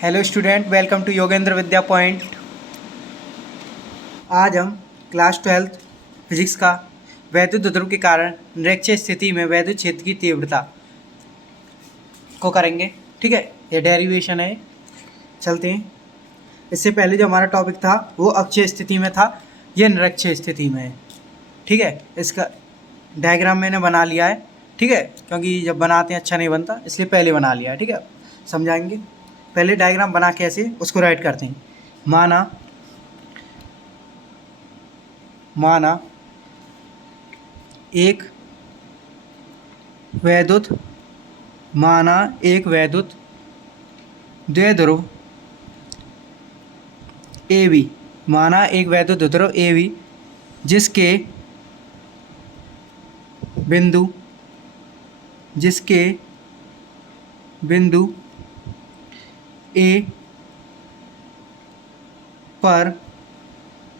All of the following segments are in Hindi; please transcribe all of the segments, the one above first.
Hello student, welcome to Yogendra Vidya point. आज हम क्लास 12 फिजिक्स का वैद्युत ध्रुव के कारण निरक्षीय स्थिति में वैद्युत क्षेत्र की तीव्रता को करेंगे। ठीक है, ये डेरिवेशन है। चलते हैं। इससे पहले जो हमारा टॉपिक था वो अक्षीय स्थिति में था, ये निरक्षीय स्थिति में है। ठीक है, इसका डायग्राम मैंने बना लिया है। ठीक है, क्योंकि जब बनाते हैं अच्छा नहीं बनता, इसलिए पहले बना लिया है। ठीक है, समझाएंगे। पहले डायग्राम बना के ऐसे उसको राइट करते हैं। माना एक वैद्युत द्विध्रुव AB, माना एक वैद्युत द्विध्रुव AB जिसके बिंदु A पर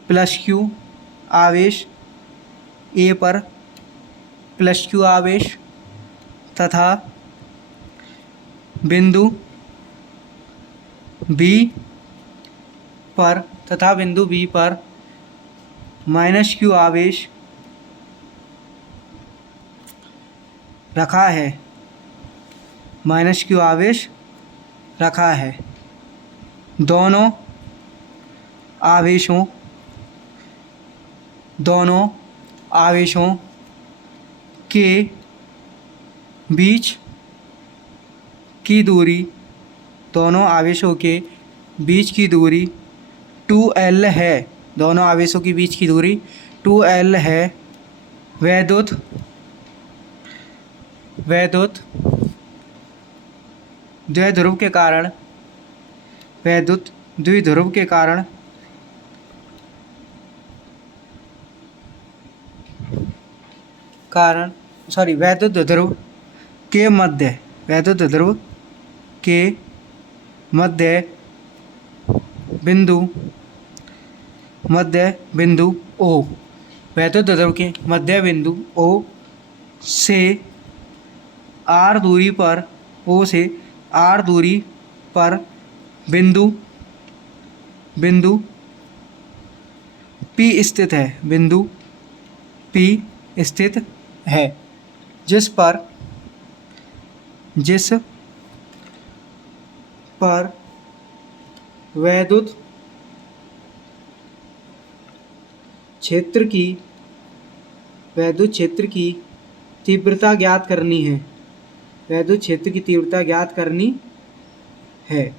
प्लस Q आवेश तथा बिंदु B पर माइनस Q आवेश रखा है। दोनों आवेशों के बीच की दूरी 2L है। दोनों आवेशों के बीच की दूरी 2L है। वैद्युत द्विध्रुव के कारण वैद्युत द्विध्रुव के मध्य बिंदु O, वैद्युत द्विध्रुव के मध्य बिंदु O से R दूरी पर बिंदु P स्थित है, जिस पर वैद्युत क्षेत्र की तीव्रता ज्ञात करनी है।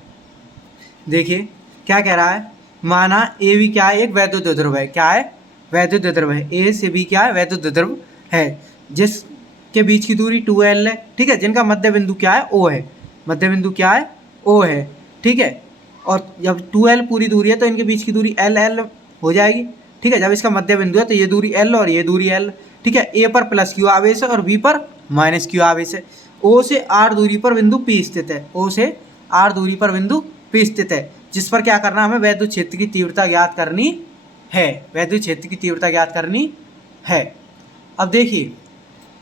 देखिए क्या कह रहा है। माना ए भी क्या है, एक वैद्युत द्विध्रुव है। क्या है? वैद्युत द्विध्रुव है। ए से बी क्या है? वैद्युत द्विध्रुव है, जिसके बीच की दूरी 2L है। ठीक है, जिनका मध्य बिंदु क्या है? O है। मध्य बिंदु क्या है? O है। ठीक है, और जब 2L पूरी दूरी है तो इनके बीच की दूरी L हो जाएगी। ठीक है, जब इसका मध्य बिंदु है तो ये दूरी L और ये दूरी L। ठीक है, A पर प्लस Q आवेश है और B पर माइनस Q आवेश है। O से R दूरी पर बिंदु P स्थित है। जिस पर क्या करना है? हमें वैद्युत क्षेत्र की तीव्रता ज्ञात करनी है। अब देखिए,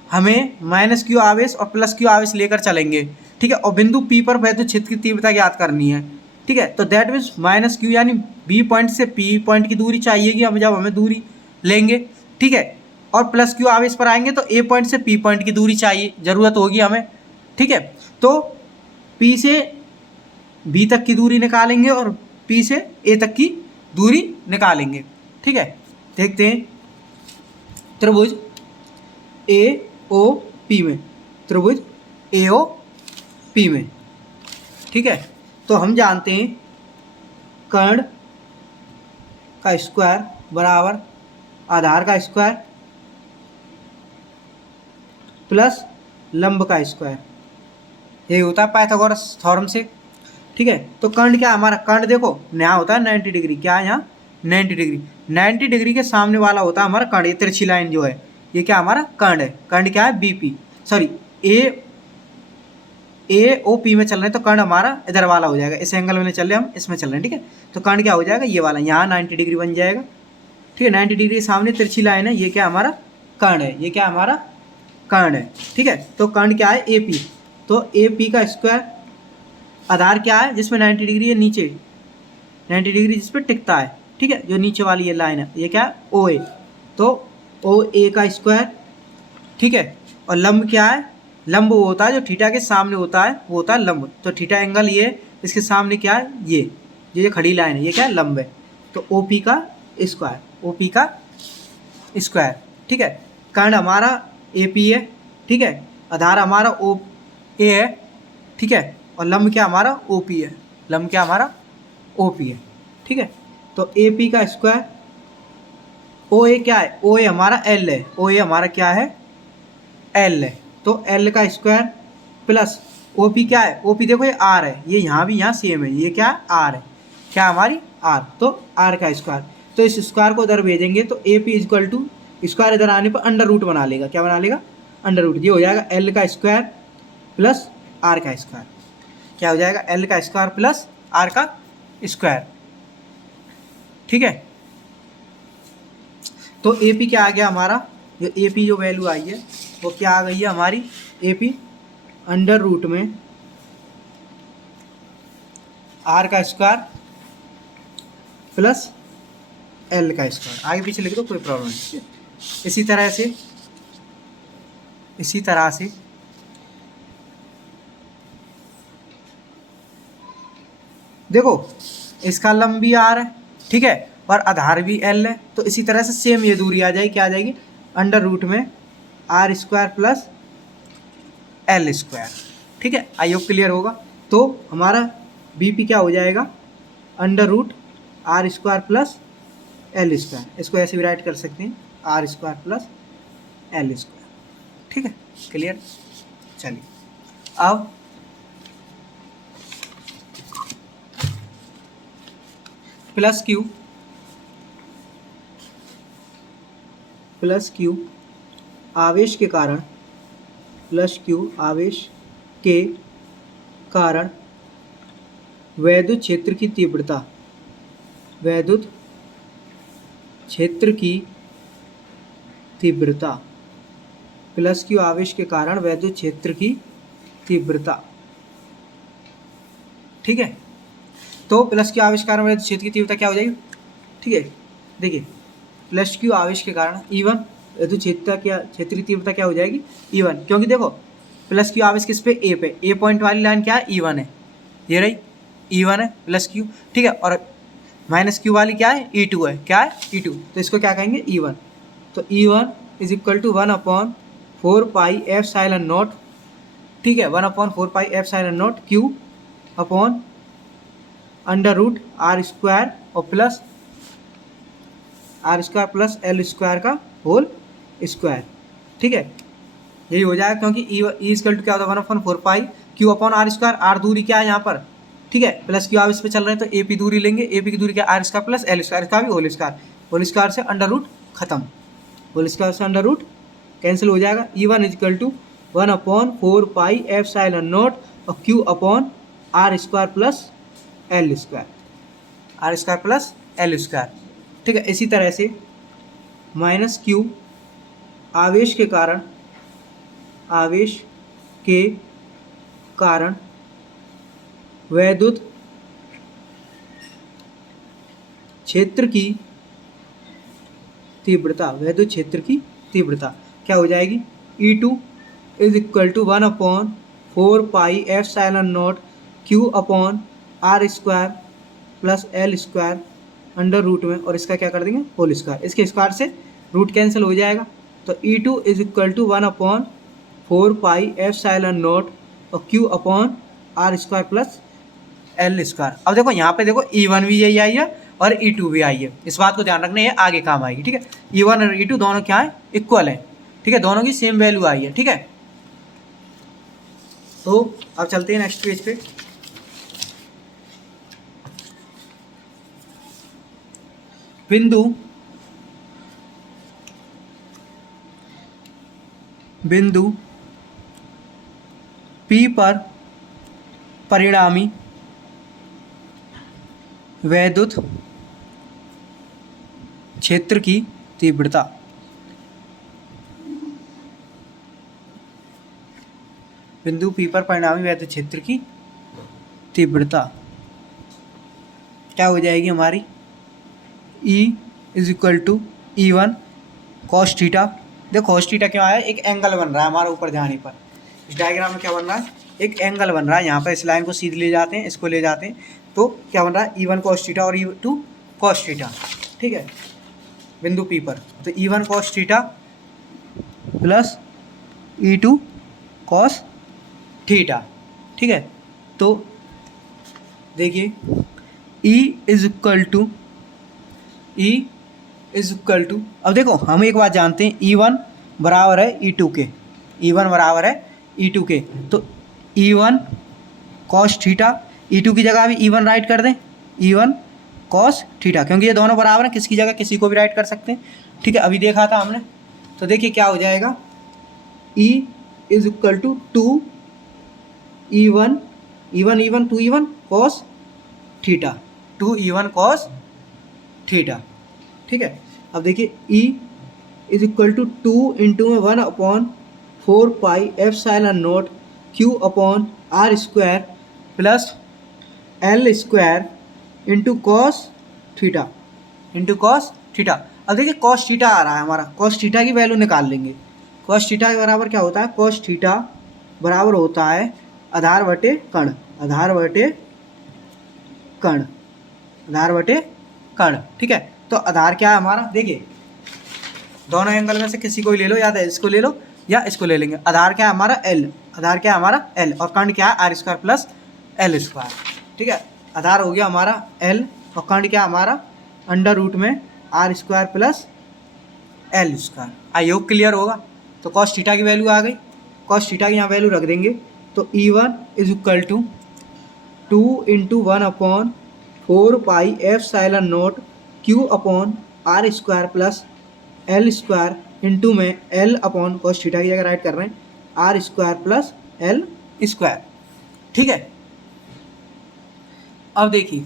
हमें माइनस Q आवेश और प्लस Q आवेश लेकर चलेंगे। ठीक है, और बिंदु P पर वैद्युत क्षेत्र की तीव्रता ज्ञात करनी है। ठीक है, तो दैट मीन्स माइनस Q यानी B पॉइंट से P पॉइंट की दूरी चाहिएगी जब हमें दूरी लेंगे। ठीक है, और प्लस Q आवेश पर आएंगे तो A पॉइंट से P पॉइंट की दूरी चाहिए, ज़रूरत होगी हमें। ठीक है, तो P से B तक की दूरी निकालेंगे और P से A तक की दूरी निकालेंगे। ठीक है, देखते हैं। त्रिभुज AOP में ठीक है, तो हम जानते हैं कर्ण का स्क्वायर बराबर आधार का स्क्वायर प्लस लंब का स्क्वायर, यही होता है पाइथागोरस थ्योरम से। ठीक है, तो कर्ण क्या है हमारा? कर्ण देखो यहाँ होता है 90 डिग्री। क्या है यहाँ? 90 डिग्री के सामने वाला होता है हमारा कर्ण। ये तिरछी लाइन जो है ये क्या हमारा? कर्ण है। कर्ण क्या है? AOP में चल रहे हैं तो कर्ण हमारा इधर वाला हो जाएगा। इस एंगल में चल रहे हैं हम, इसमें चल रहे हैं। ठीक है, तो कर्ण क्या हो जाएगा? ये वाला, यहाँ 90 डिग्री बन जाएगा। ठीक है, 90 डिग्री के सामने तिरछी लाइन है, ये क्या हमारा? कर्ण है। ये क्या हमारा? कर्ण है। ठीक है, तो कर्ण क्या है? AP। तो AP का स्क्वायर आधार क्या है जिसमें 90 डिग्री है, नीचे 90 डिग्री जिस पर टिकता है, ठीक है, जो नीचे वाली ये लाइन है, ये क्या है, ओ ए। तो ओ ए का स्क्वायर, ठीक है। और लंब क्या है, लंब वो होता है जो थीटा के सामने होता है, वो होता है लंब। तो थीटा एंगल ये, इसके सामने क्या है, ये खड़ी लाइन है, ये क्या है, लंब है। तो ओ पी का स्क्वायर, ओ पी का स्क्वायर, ठीक है। कर्ण हमारा ए पी है, ठीक है। आधार हमारा ओ ए है, ठीक है। और लंब क्या हमारा ओ पी है, लंब क्या हमारा ओ पी है, ठीक है। तो ए पी का स्क्वायर, ओ ए क्या है, ओ ए हमारा एल है, ओ ए हमारा क्या है, एल है। तो एल का स्क्वायर प्लस ओ पी क्या है, ओ पी देखो ये आर है, ये यहाँ भी यहाँ सेम है, ये क्या है, आर है, क्या हमारी आर। तो आर का स्क्वायर, तो इस स्क्वायर को उधर भेजेंगे तो A P is equal to square इधर आने पर अंडर रूट बना लेगा, क्या बना लेगा, अंडर रूट। ये हो जाएगा एल का स्क्वायर प्लस आर का स्क्वायर, क्या हो जाएगा, एल का स्क्वायर प्लस आर का स्क्वायर, ठीक है। तो ए पी क्या आ गया हमारा, जो ए पी जो वैल्यू आई है वो क्या आ गई है हमारी, ए पी अंडर रूट में आर का स्क्वायर प्लस एल का स्क्वायर। आगे पीछे लिख दो, कोई प्रॉब्लम नहीं। इसी तरह से देखो, इसका लंब भी आर है, ठीक है, और आधार भी एल है। तो इसी तरह से सेम ये दूरी आ जाएगी, क्या आ जाएगी, अंडर रूट में R square plus L square, ठीक है। आई होप क्लियर होगा। तो हमारा बी पी क्या हो जाएगा, under root R square plus L square. इसको ऐसे भी राइट कर सकते हैं, R square plus L square, ठीक है, क्लियर। चलिए अब प्लस क्यू आवेश के कारण, प्लस क्यू आवेश के कारण वैद्युत क्षेत्र की तीव्रता, वैद्युत क्षेत्र की तीव्रता, प्लस क्यू आवेश के कारण वैद्युत क्षेत्र की तीव्रता, ठीक है। तो प्लस क्यू आवेश के कारण वैद्युत क्षेत्र की तीव्रता क्या हो जाएगी, ठीक है। देखिए प्लस क्यू आवेश के कारण E1 वैद्युत क्षेत्र की तीव्रता क्या हो जाएगी, E1, क्योंकि देखो प्लस क्यू आवेश किस पे, ए पॉइंट वाली लाइन क्या है, E1 है, ये रही E1 है प्लस क्यू, ठीक है। और माइनस क्यू वाली क्या है, E2 है, क्या है, E2। तो इसको क्या कहेंगे, E1। तो E1 इज इक्वल टू 1/4πε0, ठीक है, 1/4πε0 Q upon under root R square और plus R square plus L square का होल स्क्वायर, ठीक है। यही हो जाएगा, क्योंकि ई इक्वल टू क्या होता है, 1/4π Q upon R square. R दूरी क्या है यहाँ पर, ठीक है, प्लस क्यू आप इस पे चल रहे हैं तो ए पी दूरी लेंगे, ए पी की दूरी क्या, R square plus L square, इसका भी होल स्क्वायर से अंडर रूट खत्म, होल स्क्वायर से अंडर रूट कैंसिल हो जाएगा। E1 इक्वल टू 1/4πε0 और Q upon R square plus L square, R square plus L square, ठीक है। इसी तरह से माइनस क्यू आवेश के कारण वैद्युत क्षेत्र की तीव्रता, वैद्युत क्षेत्र की तीव्रता क्या हो जाएगी, E2 is equal to 1/4πε0 Q upon R square plus L square under root में, और इसका क्या कर देंगे, होल स्क्वायर। इसके स्क्वायर से रूट कैंसिल हो जाएगा। तो E2 इज इक्वल टू 1/4πε0 और Q upon R square plus L square. अब देखो यहाँ पे देखो E1 भी यही आई है और E2 भी आई है, इस बात को ध्यान रखना, ये आगे काम आएगी, ठीक है। E1 और E2 दोनों क्या है, इक्वल है, ठीक है, दोनों की सेम वैल्यू आई है, ठीक है। तो अब चलते हैं नेक्स्ट पेज पे। बिंदु P पर परिणामी वैद्युत क्षेत्र की तीव्रता, बिंदु P पर परिणामी वैद्युत क्षेत्र की तीव्रता क्या हो जाएगी हमारी, E is equal to E1 cos theta. देखो कॉस थीटा क्या है, एक एंगल बन रहा है हमारा ऊपर जाने पर। इस डायग्राम में क्या बन रहा है, एक एंगल बन रहा है। यहाँ पर इस लाइन को सीधे ले जाते हैं, इसको ले जाते हैं, तो क्या बन रहा है E1 कॉस थीटा और E2 कॉस थीटा। ठीक है, बिंदु P पर तो E1 cos theta plus E2 cos theta. ठीक है, तो देखिए E इज इक्वल टू अब देखो हम एक बात जानते हैं, E1 बराबर है E2 के, E1 बराबर है E2 के, तो E1 कॉस थीटा, E2 की जगह भी E1 राइट कर दें, E1 कॉस थीटा, क्योंकि ये दोनों बराबर हैं, किसकी जगह किसी को भी राइट कर सकते हैं। ठीक है, अभी देखा था हमने, तो देखिए क्या हो जाएगा, E is equal to 2 E1 2 E1 cos theta, 2 E1 cos theta. ठीक है, अब देखिए E is equal to 2 into में 1/4 pi epsilon nought Q upon R square plus L square into cos theta अब देखिए कॉस थीटा आ रहा है हमारा, कॉस थीटा की वैल्यू निकाल लेंगे। कॉस थीटा के बराबर क्या होता है, कॉस थीटा बराबर होता है आधार बटे कण। ठीक है, तो आधार क्या है हमारा, देखिए दोनों एंगल में से किसी को भी ले लो, या तो इसको ले लो या इसको ले लेंगे। आधार क्या है हमारा L, और कण क्या है R square plus L square. ठीक है, आधार हो गया हमारा L और कण क्या हमारा अंडर रूट में R square plus L square. आई होप क्लियर होगा। तो कॉस थीटा की वैल्यू आ गई, कॉस थीटा की यहाँ वैल्यू रख देंगे, तो E1 is equal to 2 into 1/4 pi epsilon nought Q upon R square plus L square into में L अपॉन कॉस थीटा की जगह राइट कर रहे हैं R square plus L square. ठीक है, अब देखिए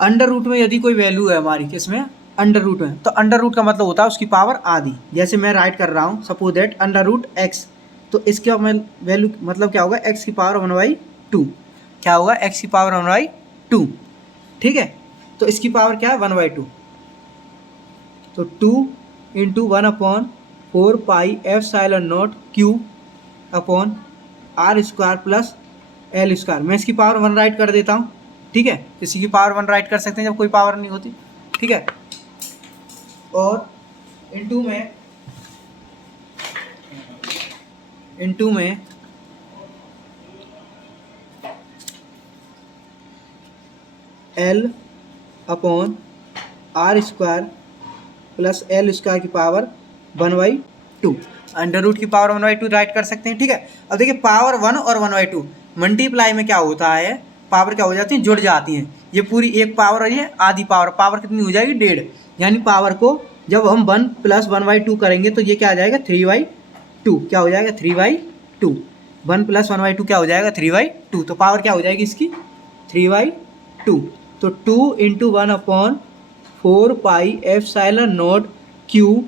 अंडर रूट में यदि कोई वैल्यू है हमारी, किसमें अंडर रूट में, तो अंडर रूट का मतलब होता है उसकी पावर आधी। जैसे मैं राइट कर रहा हूँ, suppose that under root x, तो इसका वैल्यू मतलब क्या होगा, x की पावर 1/2। क्या होगा, x की पावर 1/2। ठीक है, तो इसकी पावर क्या है 1/2, तो 2 into 1/4 pi epsilon nought Q upon R square plus L square. मैं इसकी पावर 1 राइट कर देता हूँ। ठीक है, किसी की पावर 1 राइट कर सकते हैं जब कोई पावर नहीं होती। ठीक है, और इंटू में L upon R square plus L square की पावर 1/2, अंडर रूट की पावर 1/2 राइट कर सकते हैं। ठीक है, अब देखिए पावर 1 और 1/2 मल्टीप्लाई में क्या होता है, पावर क्या हो जाती है, जुड़ जाती हैं। ये पूरी एक पावर और ये आधी पावर कितनी हो जाएगी, 1.5। यानी पावर को जब हम 1 + 1/2 करेंगे तो ये क्या आ जाएगा 3/2। क्या हो जाएगा 3/2, 1 + 1/2 क्या हो जाएगा 3/2। तो पावर क्या हो जाएगी इसकी 3/2। तो 2 into 1/4 pi epsilon not QL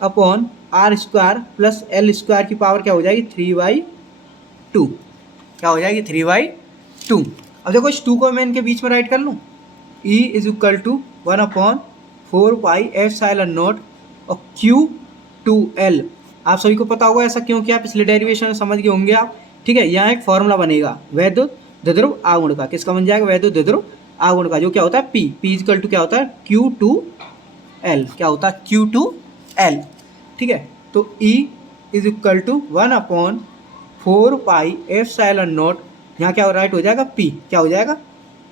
upon R square plus L square की पावर क्या हो जाएगी 3/2। क्या हो जाएगी 3/2। अब देखो इस 2 को मैं इनके बीच में राइट कर लूँ, E is equal to 1/4 pi epsilon nought और Q2L। आप सभी को पता होगा ऐसा क्यों किया, पिछले डेरिवेशन में समझ गए होंगे आप। ठीक है, यहाँ एक फॉर्मूला बनेगा वैद्युत द्विध्रुव आघूर्ण का। किसका बन जाएगा, वैद्युत द्विध्रुव आघूर्ण का, जो क्या होता है P इक्वल टू क्या होता है Q2L। क्या होता है Q2L। ठीक है, तो E is equal to 1/4 pi epsilon nought, यहाँ क्या राइट हो जाएगा P। क्या हो जाएगा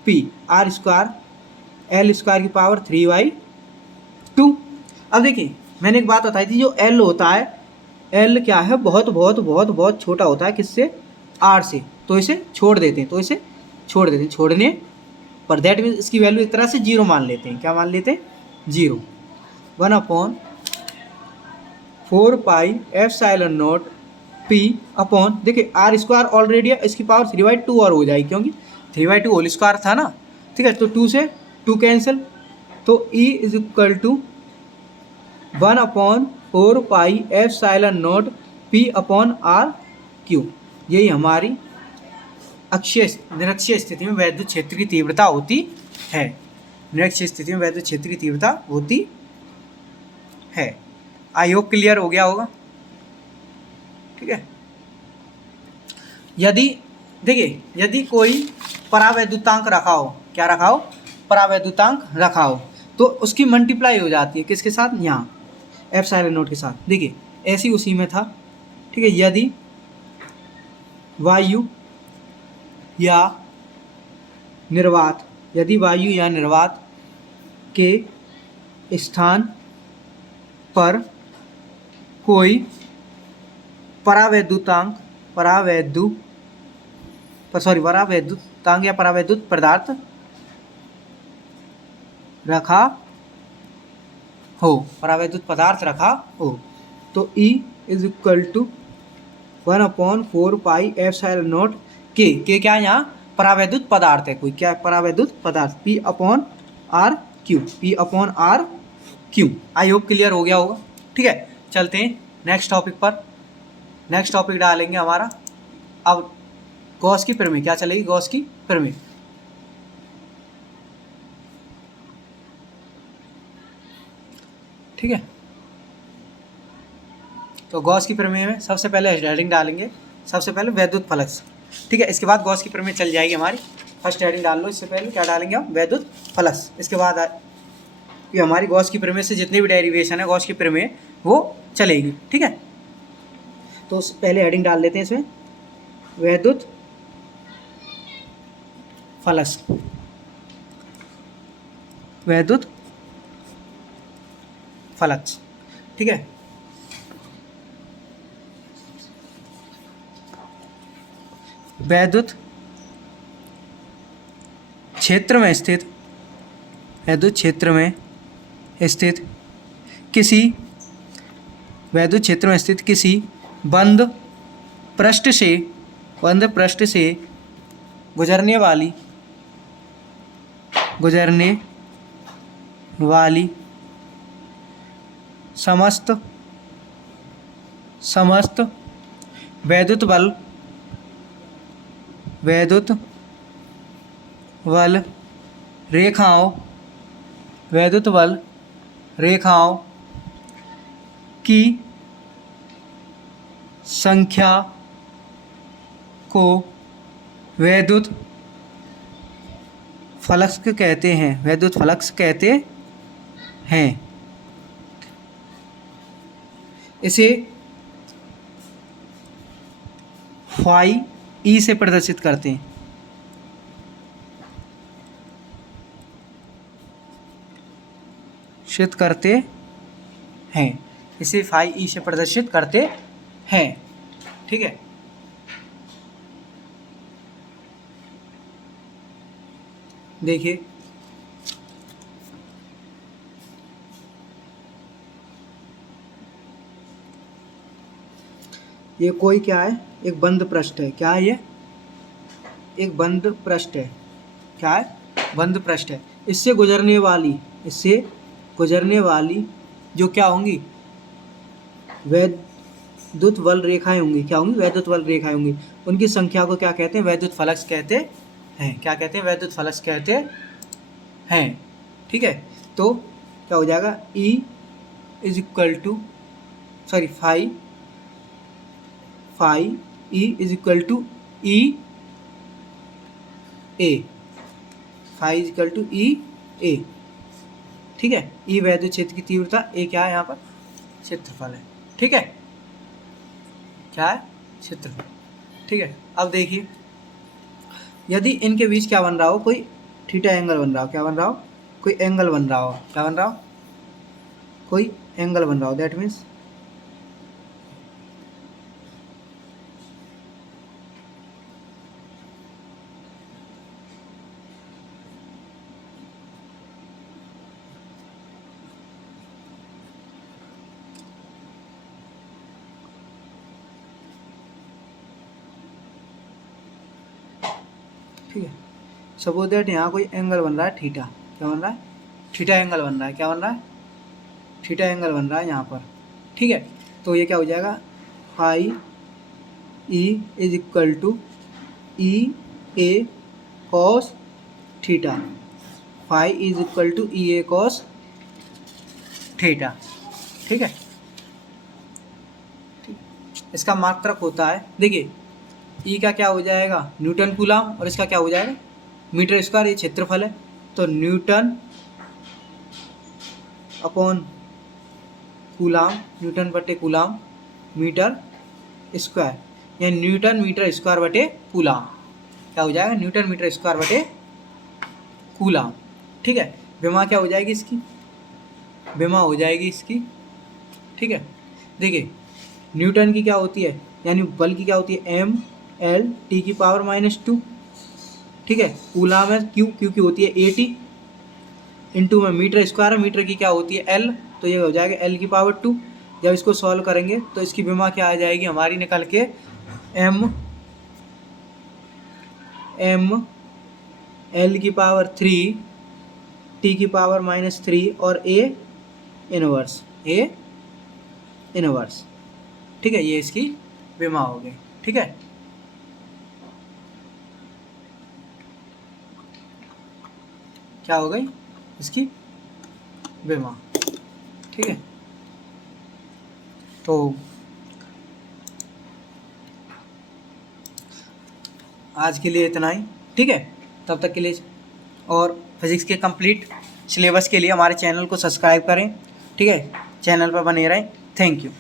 P R square L square की पावर 3/2। अब देखिए मैंने एक बात बताई थी, जो L होता है, L क्या है, बहुत बहुत बहुत बहुत छोटा होता है, किससे, R से। तो इसे छोड़ देते हैं, छोड़ने पर दैट मीन्स इसकी वैल्यू एक तरह से 0 मान लेते हैं। क्या मान लेते हैं, 0। 1/4 pi epsilon not P upon, देखिए R स्क्वायर ऑलरेडी है, इसकी पावर 3/2 और हो जाएगी, क्योंकि 3/2 होल स्क्वायर था ना। ठीक है, तो 2 से 2 कैंसिल, तो E is equal to 1/4 4πε0 P upon R Q. यही हमारी अक्षीय निरक्षीय स्थिति में वैद्युत क्षेत्र की तीव्रता होती है। निरक्षीय स्थिति में वैद्युत क्षेत्र की तीव्रता होती है। आई होप क्लियर हो गया होगा। ठीक है। यदि देखिए, यदि कोई परावैद्युतांक रखा हो, क्या रखा हो, परावैद्युतांक रखा हो, तो उसकी मल्टीप्लाई हो जाती है किसके साथ, यहाँ ε0 के साथ। देखिए ऐसी उसी में था। ठीक है। यदि वायु या निर्वात, यदि वायु या निर्वात के स्थान पर कोई परावैद्युतांक या परावैद्युत पदार्थ रखा हो, तो E इज इक्वल टू 1/4πε0 के क्या है, यहाँ परावैद्युत पदार्थ है कोई, क्या परावैद्युत पदार्थ, P upon R Q. I hope clear हो गया होगा। ठीक है। चलते हैं नेक्स्ट टॉपिक पर। नेक्स्ट टॉपिक डालेंगे हमारा अब गॉस की प्रमेय। क्या चलेगी, गॉस की प्रमेय। ठीक है। तो गॉस की प्रमेय में सबसे पहले हेडिंग डालेंगे, सबसे पहले वैद्युत फ्लक्स। ठीक है। इसके बाद गॉस की प्रमेय चल जाएगी हमारी। फर्स्ट हेडिंग डाल लो, इससे पहले क्या डालेंगे हम, वैद्युत फ्लक्स। इसके बाद ये हमारी गॉस की प्रमेय से जितनी भी डेरिवेशन है गॉस की प्रमेय वो चलेगी। ठीक है। तो पहले हेडिंग डाल लेते हैं इसमें, वैद्युत फ्लक्स। वैद्युत फ्लक्स। ठीक है। वैद्युत क्षेत्र में स्थित, वैद्युत क्षेत्र में स्थित किसी, वैद्युत क्षेत्र में स्थित किसी बंद पृष्ठ से गुजरने वाली समस्त वैद्युत बल रेखाओं की संख्या को वैद्युत फ्लक्स कहते हैं। इसे फाई ई से प्रदर्शित करते हैं। इसे फाई ई से प्रदर्शित करते हैं। ठीक है। देखिए ये कोई क्या है, एक बंद पृष्ठ है। क्या है ये, एक बंद पृष्ठ है। क्या है, बंद पृष्ठ है। इससे गुजरने वाली जो क्या होंगी, वैद्युत बल रेखाएं होंगी। क्या होंगी, वैद्युत बल रेखाएं होंगी। उनकी संख्या को क्या कहते हैं, वैद्युत फ्लक्स कहते हैं। क्या कहते हैं, वैद्युत फ्लक्स कहते हैं। ठीक है। तो क्या हो जाएगा, E is equal to phi E is equal to E A, phi is equal to E A। ठीक है। E वैद्युत क्षेत्र की तीव्रता, A क्या है यहाँ पर, क्षेत्रफल है। ठीक है। क्या है, क्षेत्रफल। ठीक है। अब देखिए, यदि इनके बीच क्या बन रहा हो, कोई थीटा एंगल बन रहा हो। क्या बन रहा हो, कोई एंगल बन रहा हो। क्या बन रहा हो, कोई एंगल बन रहा हो। दैट मीन्स ठीक है। सपोज दैट यहाँ कोई एंगल बन रहा है थीटा। क्या बन रहा है, थीटा एंगल बन रहा है। क्या बन रहा है, थीटा एंगल बन रहा है यहाँ पर। ठीक है, तो ये क्या हो जाएगा, phi E is equal to E A cos theta, phi is equal to E A cos theta. ठीक है, इसका मात्रक होता है, देखिए ई का क्या हो जाएगा न्यूटन कूलाम, और इसका क्या हो जाएगा मीटर स्क्वायर, ये क्षेत्रफल है, तो न्यूटन अपॉन कूलाम, न्यूटन बटे कूलाम मीटर स्क्वायर, या न्यूटन मीटर स्क्वायर बटे कूलाम, क्या हो जाएगा न्यूटन मीटर स्क्वायर बटे कूलाम। ठीक है, विमा क्या हो जाएगी इसकी, विमा हो जाएगी इसकी, ठीक है, देखिए न्यूटन की क्या होती है, यानी बल की क्या होती है एम एल टी की पावर -2, ठीक है, कूलाम है क्यू, क्यू की होती है 80 इंटू में मीटर स्क्वायर, मीटर की क्या होती है एल, तो ये हो जाएगा एल की पावर 2। जब इसको सॉल्व करेंगे तो इसकी विमा क्या आ जाएगी हमारी निकल के एम एल की पावर 3 टी की पावर -3 और ए इनवर्स, ठीक है, ये इसकी विमा हो गई। ठीक है, क्या हो गई इसकी विमा। ठीक है, तो आज के लिए इतना ही। ठीक है, तब तक के लिए, और फिज़िक्स के कंप्लीट सिलेबस के लिए हमारे चैनल को सब्सक्राइब करें। ठीक है, चैनल पर बने रहें। Thank you.